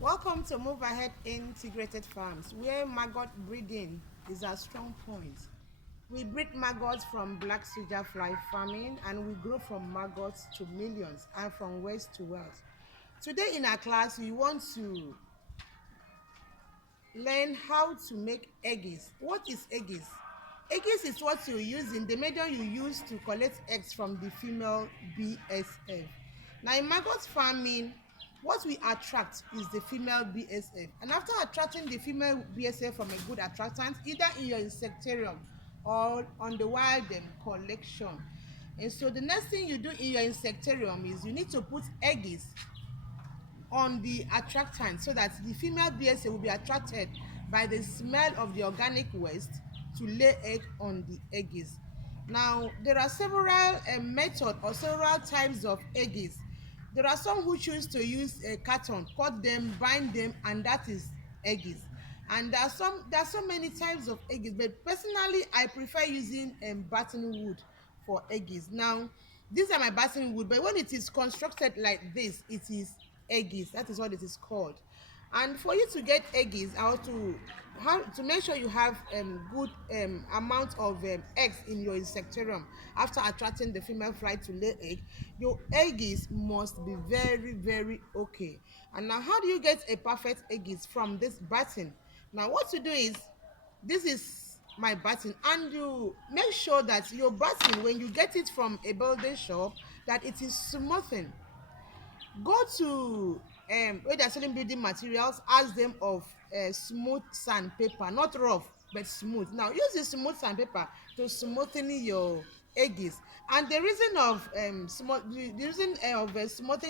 Welcome to Move Ahead Integrated Farms, where maggot breeding is our strong point. We breed maggots from black soldier fly farming, and we grow from maggots to millions and from waste to wealth. Today in our class, we want to learn how to make eggies. What is eggies? Eggies is what you use in the medium you use to collect eggs from the female BSF. Now in maggot farming, what we attract is the female BSF. And after attracting the female BSF from a good attractant, either in your insectarium or on the wild collection. And so the next thing you do in your insectarium is you need to put eggies on the attractant so that the female BSA will be attracted by the smell of the organic waste to lay egg on the eggies. Now, there are several methods or several types of eggies. There are some who choose to use a carton, cut them, bind them, and that is eggies. And there are so many types of eggies, but personally, I prefer using batten wood for eggies. Now, these are my batten wood, but when it is constructed like this, it is eggies. That is what it is called. And for you to get eggies, or to make sure you have good amount of eggs in your insectarium after attracting the female fly to lay egg, your eggies must be very okay. And now, how do you get a perfect eggies from this batten? Now, what to do is, this is my batten, and you make sure that your batten, when you get it from a building shop, that it is smoothing. Go to where they're selling building materials, ask them of smooth sandpaper, not rough but smooth. Now use the smooth sandpaper to smoothen your eggies. And the reason of smoothing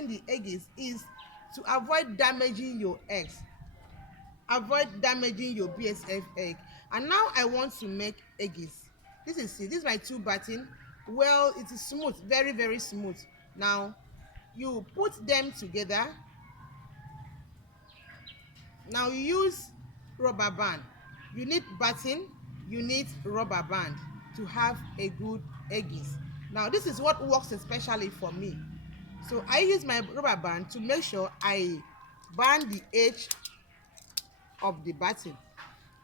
the eggies is to avoid damaging your eggs, avoid damaging your BSF egg. And now I want to make eggies. This is my two batten. Well, it is smooth, very smooth. Now you put them together. Now you use rubber band. You need batten, you need rubber band to have a good eggies. Now this is what works especially for me. So I use my rubber band to make sure I band the edge of the batten.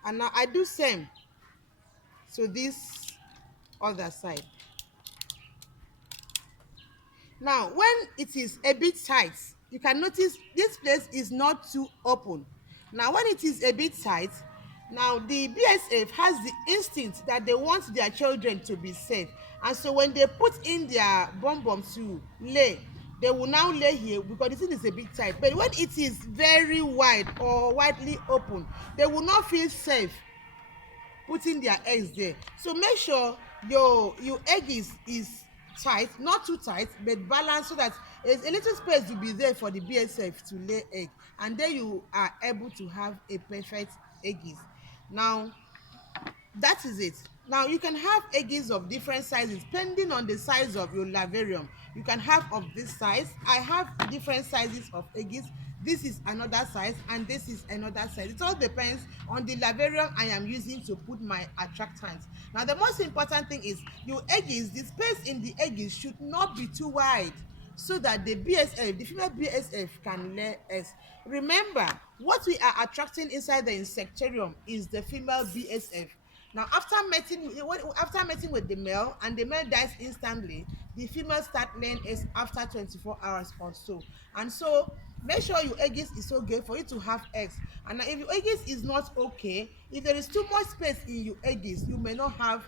And now I do same. So this other side. Now when it is a bit tight, you can notice this place is not too open. Now when it is a bit tight, now the BSF has the instinct that they want their children to be safe, and so when they put in their bum to lay, they will now lay here because the thing is a bit tight. But when it is very wide or widely open, they will not feel safe putting their eggs there. So make sure your egg is tight, not too tight but balanced, so that a little space will be there for the BSF to lay egg, and then you are able to have a perfect eggies. Now that is it. Now you can have eggies of different sizes depending on the size of your larvarium. You can have of this size. I have different sizes of eggies. This is another size and this is another size. It all depends on the larvarium I am using to put my attractants. Now the most important thing is your eggies, the space in the eggies should not be too wide, so that the BSF, the female BSF, can lay eggs. Remember, what we are attracting inside the insectarium is the female BSF. Now after mating with the male and the male dies instantly, the female start laying eggs after 24 hours or so. And so make sure your eggs is okay for you to have eggs. And if your eggs is not okay, if there is too much space in your eggs, you may not have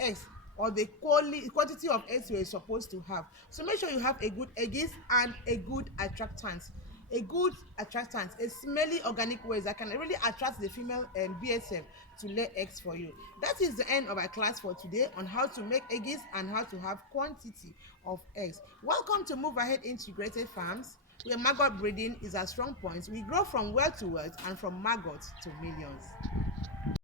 eggs or the quantity of eggs you are supposed to have. So make sure you have a good eggs and a good attractant. A good attractant, a smelly organic waste that can really attract the female BSF to lay eggs for you. That is the end of our class for today on how to make eggs and how to have quantity of eggs. Welcome to Move Ahead Integrated Farms, where maggot breeding is a strong point. We grow from wealth to wealth and from maggots to millions.